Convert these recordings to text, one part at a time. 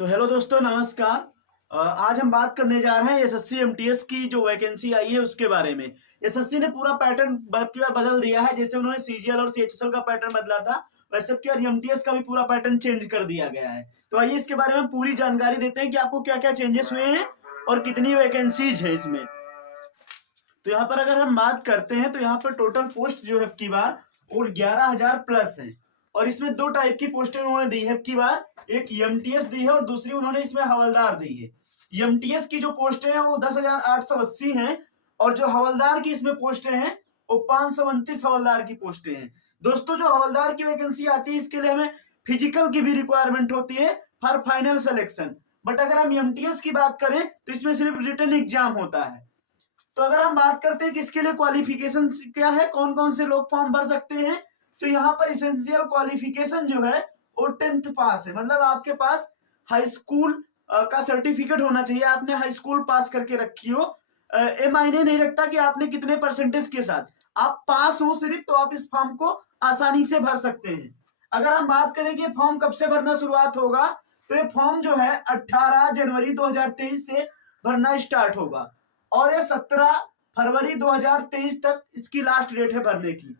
तो हेलो दोस्तों, नमस्कार। आज हम बात करने जा रहे हैं एसएससी एमटीएस की जो वैकेंसी आई है उसके बारे में। एसएससी ने पूरा पैटर्न बदल दिया है। जैसे उन्होंने सीजीएल और सीएचएसएल का पैटर्न बदला था, वैसे अब एमटीएस का भी पूरा पैटर्न चेंज कर दिया गया है। तो आइए इसके बारे में पूरी जानकारी देते हैं कि आपको क्या क्या चेंजेस हुए हैं और कितनी वैकेंसीज है इसमें। तो यहाँ पर अगर हम बात करते हैं तो यहाँ पर टोटल पोस्ट जो है की बार और 11,000 प्लस है। और इसमें दो टाइप की पोस्टें उन्होंने दी है की बार, एक एमटीएस दी है और दूसरी उन्होंने इसमें हवलदार दी है। एमटीएस की जो पोस्टें हैं वो 10,880 हैं और जो हवलदार की इसमें पोस्टें हैं वो 529 हवलदार की पोस्टें हैं। दोस्तों, जो हवलदार की वैकेंसी आती है इसके लिए हमें फिजिकल की भी रिक्वायरमेंट होती है फॉर फाइनल सिलेक्शन। बट अगर हम एमटीएस की बात करें तो इसमें सिर्फ रिटन एग्जाम होता है। तो अगर हम बात करते हैं कि इसके लिए क्वालिफिकेशन क्या है, कौन कौन से लोग फॉर्म भर सकते हैं, तो यहाँ पर इसेंशियल क्वालिफिकेशन जो है वो 10th पास है। मतलब आपके पास हाई स्कूल का सर्टिफिकेट होना चाहिए, आपने हाई स्कूल पास करके रखी हो। ये मायने नहीं रखता कि आपने कितने परसेंटेज के साथ, आप पास हो सिर्फ तो आप इस फॉर्म को आसानी से भर सकते हैं। अगर हम बात करें कि फॉर्म कब से भरना शुरुआत होगा, तो ये फॉर्म जो है 18 जनवरी 2023 से भरना स्टार्ट होगा और ये 17 फरवरी 2023 तक इसकी लास्ट डेट है भरने की।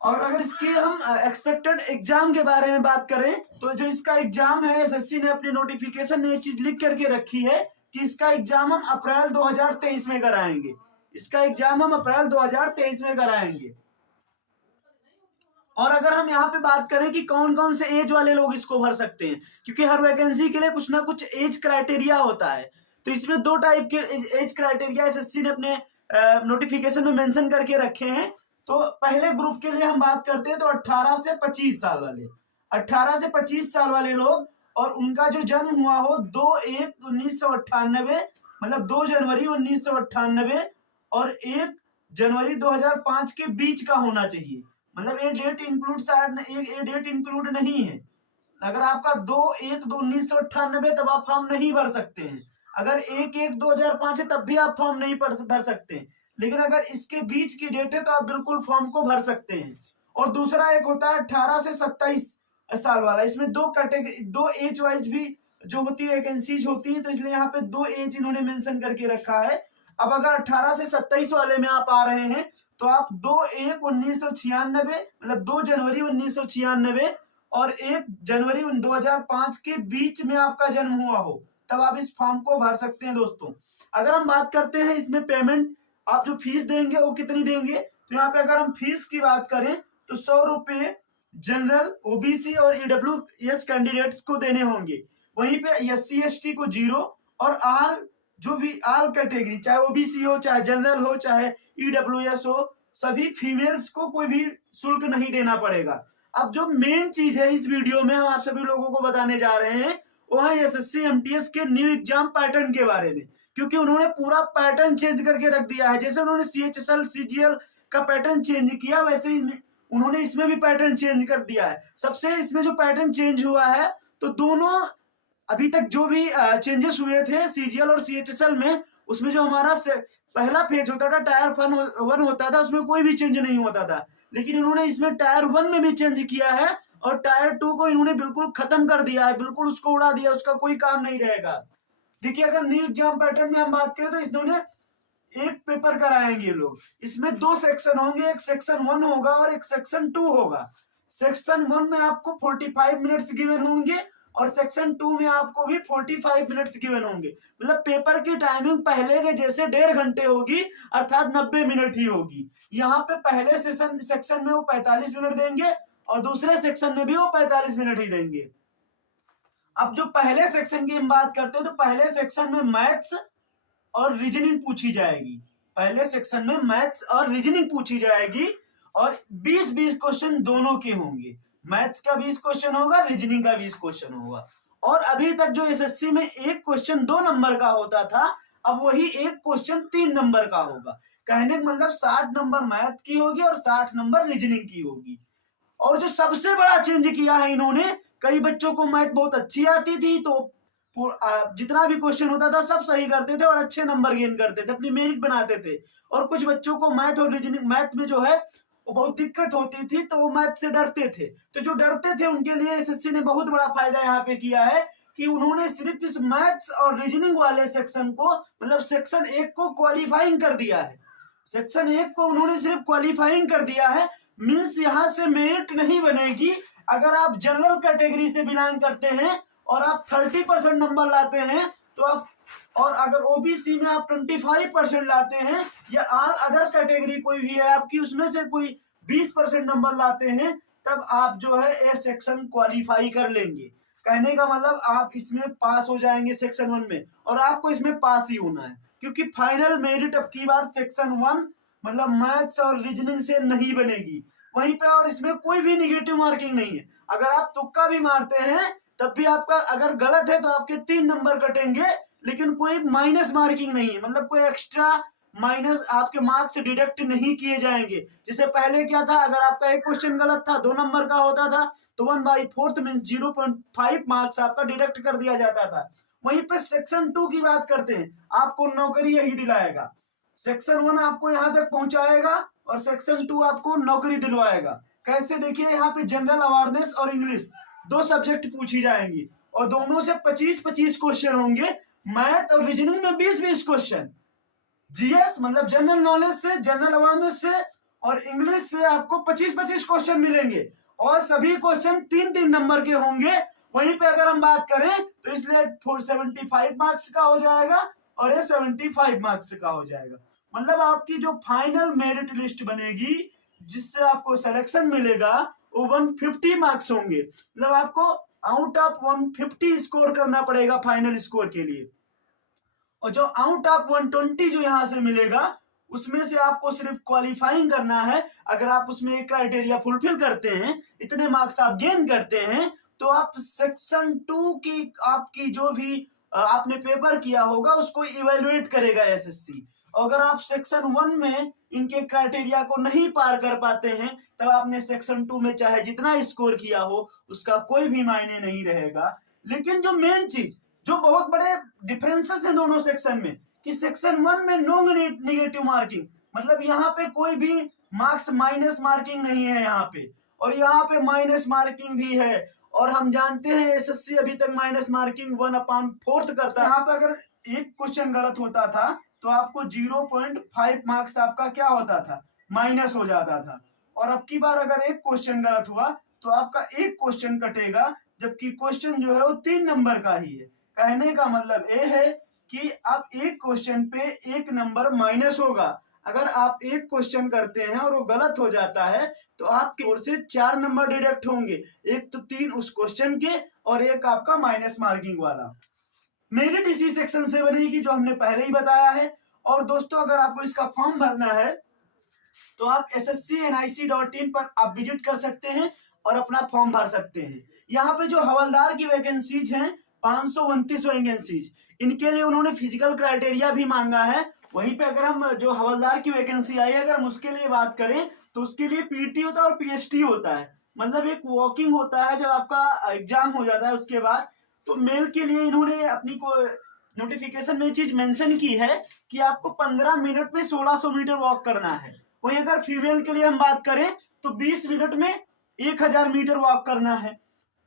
और अगर इसकी हम एक्सपेक्टेड एग्जाम के बारे में बात करें तो जो इसका एग्जाम है, एसएससी ने अपनी नोटिफिकेशन में ये चीज लिख करके रखी है कि इसका एग्जाम हम अप्रैल 2023 में कराएंगे। इसका एग्जाम हम अप्रैल 2023 में कराएंगे। और अगर हम यहाँ पे बात करें कि कौन कौन से एज वाले लोग इसको भर सकते हैं, क्योंकि हर वैकेंसी के लिए कुछ ना कुछ एज क्राइटेरिया होता है, तो इसमें दो टाइप के एज क्राइटेरिया एसएससी ने अपने नोटिफिकेशन में मेंशन करके रखे हैं। तो पहले ग्रुप के लिए हम बात करते हैं तो 18 से 25 साल वाले, 18 से 25 साल वाले लोग और उनका जो जन्म हुआ हो 2/1/1998, मतलब 2 जनवरी 1998 और 1 जनवरी 2005 के बीच का होना चाहिए। मतलब ये डेट इंक्लूड शायद ये डेट इंक्लूड नहीं है। अगर आपका 2/1/1998 तब आप फॉर्म नहीं भर सकते हैं। अगर 1/1/2005 है तब भी आप फॉर्म नहीं भर सकते हैं। लेकिन अगर इसके बीच की डेट है तो आप बिल्कुल फॉर्म को भर सकते हैं। और दूसरा एक होता है 18 से 27 साल वाला। इसमें दो कैटेगरी, दो एज वाइज भी जो होती है वैकेंसीज होती है, तो इसलिए यहाँ पे दो एज इन्होंने मेंशन करके रखा है। अब अगर 18 से 27 वाले में आप आ रहे हैं तो आप 2/1/1996 मतलब 2 जनवरी 1996 और 1 जनवरी 2005 के बीच में आपका जन्म हुआ हो तब आप इस फॉर्म को भर सकते हैं। दोस्तों, अगर हम बात करते हैं इसमें पेमेंट, आप जो फीस देंगे वो कितनी देंगे, तो यहाँ पे अगर हम फीस की बात करें तो 100 रुपए जनरल, ओबीसी और ईडब्ल्यूएस कैंडिडेट्स को देने होंगे। वहीं पे एससी एसटी को 0 और आल जो भी आल कैटेगरी, चाहे ओबीसी हो, चाहे जनरल हो, चाहे ईडब्ल्यूएस हो, सभी फीमेल्स को कोई भी शुल्क नहीं देना पड़ेगा। अब जो मेन चीज है इस वीडियो में हम आप सभी लोगों को बताने जा रहे हैं वो है एसएससी एमटीएस के न्यू एग्जाम पैटर्न के बारे में, क्योंकि उन्होंने पूरा पैटर्न चेंज करके रख दिया है। जैसे उन्होंने सीएचएसएल सीजीएल का पैटर्न चेंज किया, वैसे ही उन्होंने इसमें भी पैटर्न चेंज कर दिया है। सबसे इसमें जो पैटर्न चेंज हुआ है, तो दोनों अभी तक जो भी चेंजेस हुए थे सीजीएल और सीएचएसएल में, उसमें जो हमारा पहला फेज होता था टायर 1 होता था, उसमें कोई भी चेंज नहीं होता था। लेकिन इन्होंने इसमें टायर 1 में भी चेंज किया है और टायर 2 को इन्होंने बिल्कुल खत्म कर दिया है, बिल्कुल उसको उड़ा दिया, उसका कोई काम नहीं रहेगा। देखिए, अगर न्यू एग्जाम पैटर्न में हम बात करें तो इन्होंने एक पेपर कराएंगे लोग, इसमें 2 सेक्शन होंगे, एक सेक्शन 1 होगा और एक सेक्शन 2 होगा। सेक्शन 1 में आपको 45 मिनट्स गिवन होंगे और सेक्शन 2 में आपको भी 45 मिनट्स गिवन होंगे। मतलब पेपर की टाइमिंग पहले के जैसे 1.5 घंटे होगी, अर्थात 90 मिनट ही होगी। यहाँ पे पहले सेक्शन में वो 45 मिनट देंगे और दूसरे सेक्शन में भी वो 45 मिनट ही देंगे। अब जो पहले सेक्शन की हम बात करते हैं तो पहले सेक्शन में मैथ्स और रीजनिंग पूछी जाएगी। पहले सेक्शन में मैथ्स और रीजनिंग पूछी जाएगी और 20-20 क्वेश्चन दोनों के होंगे। मैथ्स का 20 क्वेश्चन होगा, रीजनिंग का 20 क्वेश्चन होगा। और अभी तक जो एसएससी में एक क्वेश्चन 2 नंबर का होता था, अब वही एक क्वेश्चन 3 नंबर का होगा। कहने का मतलब 60 नंबर मैथ की होगी और 60 नंबर रीजनिंग की होगी। और जो सबसे बड़ा चेंज किया है इन्होंने, कई बच्चों को मैथ बहुत अच्छी आती थी तो जितना भी क्वेश्चन होता था सब सही करते थे और अच्छे नंबर गेन करते थे, अपनी मेरिट बनाते थे। और कुछ बच्चों को मैथ और रीजनिंग, मैथ में जो है वो बहुत दिक्कत होती थी तो वो मैथ से डरते थे। तो जो डरते थे उनके लिए एसएससी ने बहुत बड़ा फायदा यहाँ पे किया है कि उन्होंने सिर्फ इस मैथ्स और रीजनिंग वाले सेक्शन को, मतलब सेक्शन 1 को क्वालिफाइंग कर दिया है। सेक्शन 1 को उन्होंने सिर्फ क्वालिफाइंग कर दिया है, मींस यहां से मेरिट नहीं बनेगी। अगर आप जनरल कैटेगरी से बिलोंग करते हैं और आप 30% नंबर लाते हैं तो आप, और अगर ओबीसी में आप 25% लाते हैं या ऑल अदर कैटेगरी कोई भी है आपकी, उसमें से कोई 20% नंबर लाते हैं, तब आप जो है ए सेक्शन क्वालिफाई कर लेंगे। कहने का मतलब आप इसमें पास हो जाएंगे सेक्शन 1 में, और आपको इसमें पास ही होना है, क्योंकि फाइनल मेरिट अब की बार सेक्शन 1 मतलब मैथ्स और रीजनिंग से नहीं बनेगी वहीं पे, और इसमें कोई भी निगेटिव मार्किंग नहीं है। अगर आप तुक्का भी मारते हैं तब भी आपका अगर गलत है तो आपके 3 नंबर कटेंगे, लेकिन कोई माइनस मार्किंग नहीं है, मतलब कोई एक्स्ट्रा माइनस आपके मार्क्स डिडक्ट नहीं किए जाएंगे। जैसे पहले क्या था, अगर आपका एक क्वेश्चन गलत था 2 नंबर का होता था तो 1/4 मींस 0.5 मार्क्स आपका डिडक्ट कर दिया जाता था। वहीं पे सेक्शन 2 की बात करते हैं, आपको नौकरी यही दिलाएगा। सेक्शन 1 आपको यहाँ तक पहुंचाएगा और सेक्शन 2 आपको नौकरी दिलवाएगा। कैसे, देखिए यहाँ पे जनरल अवेयरनेस और इंग्लिश 2 सब्जेक्ट पूछी जाएंगी और दोनों से 25-25 क्वेश्चन होंगे। मैथ और रीजनिंग में 20-20 क्वेश्चन, जीएस मतलब जनरल नॉलेज से, जनरल अवेयरनेस से और इंग्लिश से आपको 25-25 क्वेश्चन मिलेंगे और सभी क्वेश्चन 3-3 नंबर के होंगे। वहीं पे अगर हम बात करें तो इसलिए 75 मार्क्स का हो जाएगा और ये 75 मार्क्स का हो जाएगा। मतलब आपकी जो फाइनल मेरिट लिस्ट बनेगी जिससे आपको सिलेक्शन मिलेगा वो 150 मार्क्स होंगे। मतलब आपको आउट ऑफ 150 स्कोर करना पड़ेगा फाइनल स्कोर के लिए, और जो आउट ऑफ 120 जो यहां से मिलेगा उसमें से आपको सिर्फ क्वालिफाइंग करना है। अगर आप उसमें एक क्राइटेरिया फुलफिल करते हैं, इतने मार्क्स आप गेन करते हैं, तो आप सेक्शन 2 की आपकी जो भी आपने पेपर किया होगा उसको इवेलुएट करेगा एसएससी। अगर आप सेक्शन 1 में इनके क्राइटेरिया को नहीं पार कर पाते हैं तब आपने सेक्शन 2 में चाहे जितना स्कोर किया हो उसका कोई भी मायने नहीं रहेगा। लेकिन जो मेन चीज, जो बहुत बड़े डिफरेंसेस हैं दोनों सेक्शन में, कि सेक्शन 1 में नो निगेटिव मार्किंग, मतलब यहाँ पे कोई भी मार्क्स माइनस मार्किंग नहीं है यहाँ पे, और यहाँ पे माइनस मार्किंग भी है। और हम जानते हैं एसएससी अभी तक माइनस मार्किंग 1/4 करता है। यहाँ पे अगर एक क्वेश्चन गलत होता था तो आपको 0.5 मार्क्स आपका क्या होता था, माइनस हो जाता था। और अब की बार अगर एक क्वेश्चन गलत हुआ तो आपका एक क्वेश्चन कटेगा, जबकि क्वेश्चन जो है वो 3 नंबर का ही है। कहने का मतलब ये है कि आप एक क्वेश्चन पे 1 नंबर माइनस होगा। अगर आप एक क्वेश्चन करते हैं और वो गलत हो जाता है तो आपकी ओर से 4 नंबर डिडक्ट होंगे, एक तो 3 उस क्वेश्चन के और एक आपका माइनस मार्किंग वाला। मेरिट इसी सेक्शन से बनेगी जो हमने पहले ही बताया है। और दोस्तों अगर आपको इसका फॉर्म भरना है तो आप sscnic.in पर आप विजिट कर सकते हैं और अपना फॉर्म भर सकते हैं। यहाँ पे जो हवलदार की वैकेंसीज हैं 529 वैकेंसीज, इनके लिए उन्होंने फिजिकल क्राइटेरिया भी मांगा है। वहीं पे अगर हम जो हवलदार की वैकेंसी आई है अगर हम उसके लिए बात करें तो उसके लिए पीटी होता है और पीएचटी होता है, मतलब एक वॉकिंग होता है जब आपका एग्जाम हो जाता है उसके बाद। तो मेल के लिए इन्होंने अपनी को नोटिफिकेशन में चीज मेंशन की है कि आपको 15 मिनट में 1600 मीटर वॉक करना है। वहीं अगर फीमेल के लिए हम बात करें तो 20 मिनट में 1000 मीटर वॉक करना है।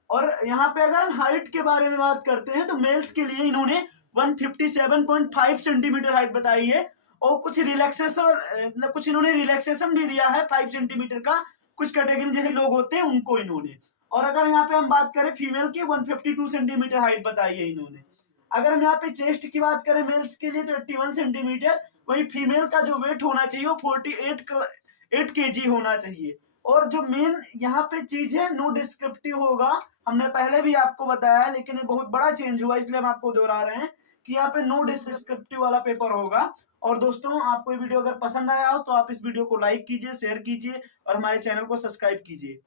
और यहाँ पे अगर हम हाइट के बारे में बात करते हैं तो मेल्स के लिए इन्होंने 157.5 सेंटीमीटर हाइट बताई है, और कुछ रिलैक्सेशन मतलब कुछ इन्होंने रिलैक्सेशन भी दिया है 5 सेंटीमीटर का, कुछ कैटेगरी जैसे लोग होते हैं उनको इन्होंने। और अगर यहाँ पे हम बात करें फीमेल की 152 सेंटीमीटर हाइट बताई है इन्होंने। अगर हम यहाँ पे चेस्ट की बात करें मेल्स के लिए तो 81 सेंटीमीटर, वही फीमेल का जो वेट होना चाहिए वो 48 kg होना चाहिए। और जो मेन यहाँ पे चीज है नो डिस्क्रिप्टिव होगा, हमने पहले भी आपको बताया लेकिन ये बहुत बड़ा चेंज हुआ इसलिए हम आपको दोहरा रहे हैं कि यहाँ पे नो डिस्क्रिप्टिव वाला पेपर होगा। और दोस्तों आपको ये वीडियो अगर पसंद आया हो तो आप इस वीडियो को लाइक कीजिए, शेयर कीजिए और हमारे चैनल को सब्सक्राइब कीजिए।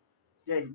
जय हिंद।